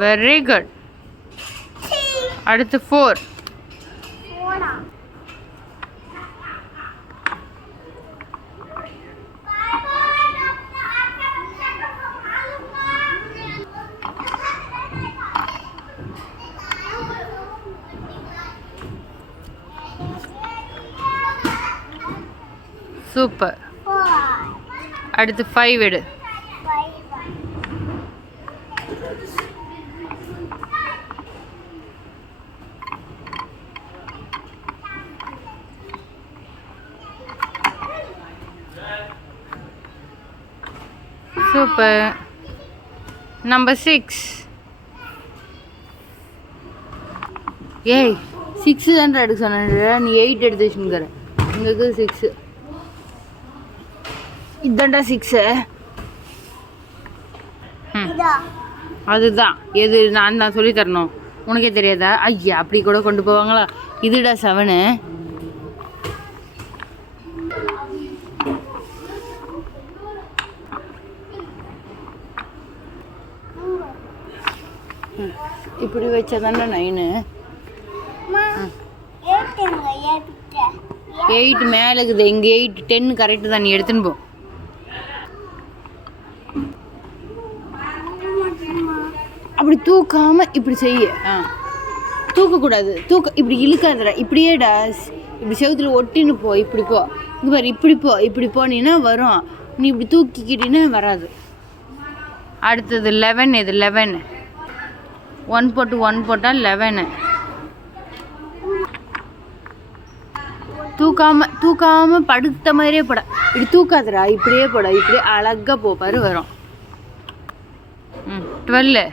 Very good. அடுத்து 4. Super. அடுத்து 5 எடு. சூப்பர். நம்பர் 6. ஏய் 6 தான் எடுக்க சொன்னேன், நீ 8 எடுத்து வச்சுக்கிற. இங்கே 6 இதாண்டா 6. அதுதான் எது நான் தான் சொல்லி தரணும், உனக்கே தெரியாதா? ஐயா அப்படி கூட கொண்டு போவாங்களா? இதுடா 7. இப்படி வச்சா தானே 9. 8 மேலே இருக்குது. இங்கே 8 10 கரெக்டு தான், நீ எடுத்துன்னு போ. அப்படி தூக்காம இப்படி செய்ய. தூக்கக்கூடாது, இப்படி இழுக்காதடா, இப்படியேடா இப்படி செவுத்துல ஒட்டின்னு போ. இப்படி போ, இங்கே பாரு, இப்படி போனீன்னா வரும். நீ இப்படி தூக்கிக்கிட்டீங்கன்னா வராது. அடுத்தது 11. இது 11. 1 போட்டு 1 போட்டால் 11. தூக்காம படுத்த மாதிரியே போட. இப்படி தூக்காதடா, இப்படியே போட. இப்படியே அழகா போ, பாரு வரும். 12.